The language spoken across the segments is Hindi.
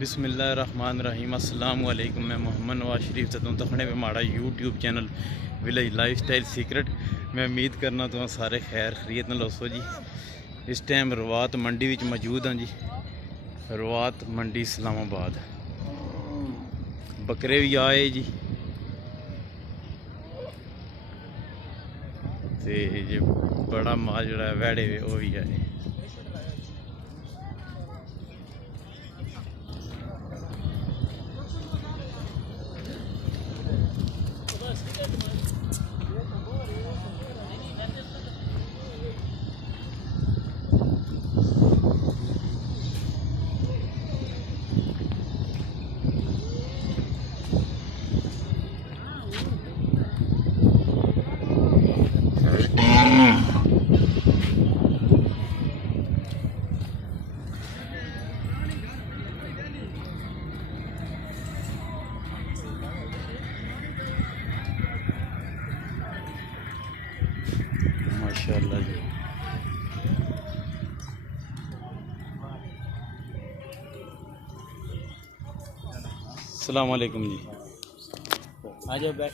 बिस्मिल्लाहिर्रहमानिर्रहीम। अस्सलाम वालेकुम। मैं मोहम्मद नवाज शरीफ सदों तखने पे माड़ा YouTube channel village lifestyle secret. मैं उम्मीद करना तो सारे खैर खरीत न लोसो जी। इस टाइम रवात मंडी विच मौजूद हाँ जी। रवात मंडी इस्लामाबाद। बकरे भी आए जी ते जे बड़ा माल जड़ा वैड़े वो भी आए। माशाअल्लाह जी। अस्सलाम वालेकुम जी। आ जाओ बैठ।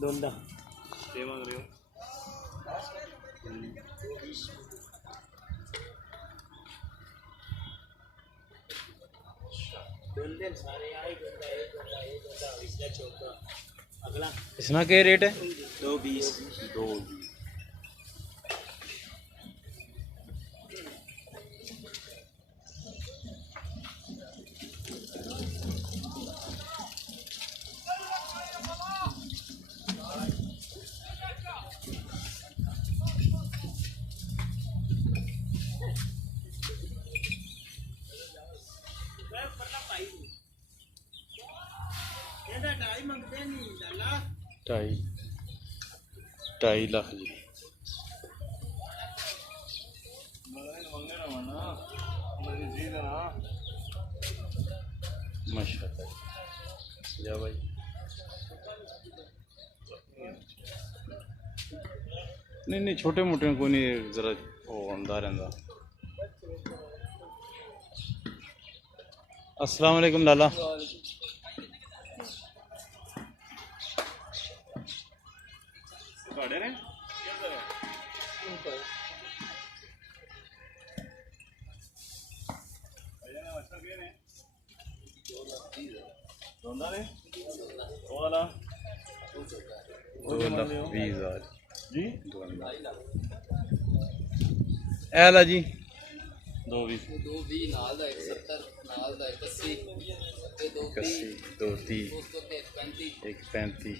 डोंदा इसना क्या रेट है? 220। 220। ढाई 2.5 लाख जी। माशाअल्लाह जा भाई। नहीं छोटे मोटे को नहीं जरा वो आंदा रहता। अस्सलाम वालेकुम लाला। जी एला जी 220 230 135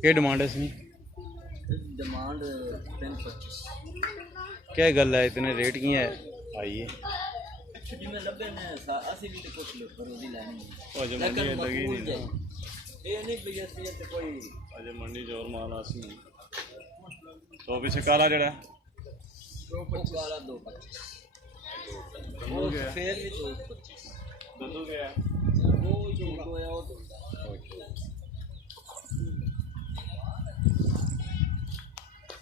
क्या डिमांड है इसकी? डिमांड 10-25। क्या गल है इतने रेट की है? आइए जिमें लगे ने असि भी तो कुछ लो पर ओदी लानी ओ जो मंडी लगी नहीं ना ये नहीं भी ऐसे तो कोई अजे मंडी जोर माल आसी तो पीछे काला जड़ा 225 काला 225 हो गया फिर भी 225 दो गया वो जो है वो दो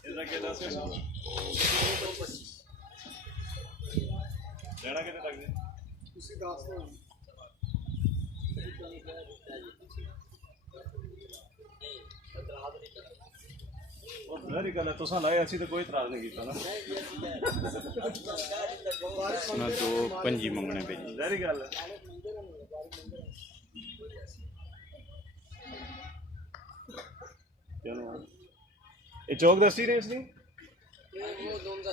ਇਹਦਾ ਕਿਹਦਾ ਸੀ? ਲੈਣਾ ਕਿਤੇ ਤੱਕ ਜੀ? ਤੁਸੀਂ ਦੱਸ ਦਿਓ। ਉਹ ਮੇਰੀ ਗੱਲ ਹੈ ਤੁਸੀਂ ਲਾਏ ਅਸੀਂ ਤਾਂ ਕੋਈ ਇਤਰਾਜ਼ ਨਹੀਂ ਕੀਤਾ ਨਾ। ਨਾ 2.25 ਮੰਗਣੇ ਪਏ ਜੀ। ਮੇਰੀ ਗੱਲ ਹੈ ਚਲੋ ये चौक दसी रहे इसलिए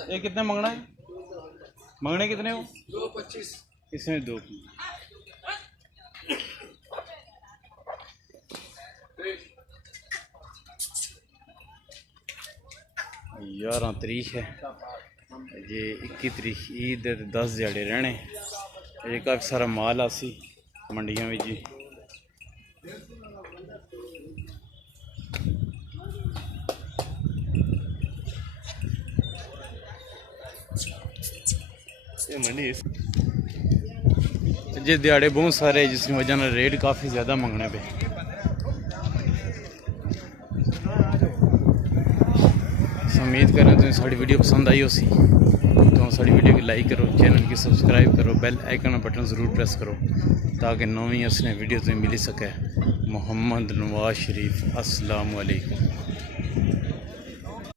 ये कितने मंगना है? मंगने कितने हो? 225 इसमें 2 11 तारीख है ये 21 तारीख ईद 10 दिहाड़े रहने ये काफ़ी सारा माल आसी मंडिया में जी। जे दिहाड़े बहुत सारे जिसकी वजह से रेट काफ़ी ज़्यादा मंगने पे। उम्मीद करें तो साड़ी वीडियो पसंद आई उसी तो साड़ी वीडियो की लाइक करो, चैनल की सब्सक्राइब करो, बेल आइकन बटन ज़रूर प्रेस करो ताकि नवी असने वीडियो तुम्हें मिल सके। मोहम्मद नवाज शरीफ, अस्सलाम वालेकुम।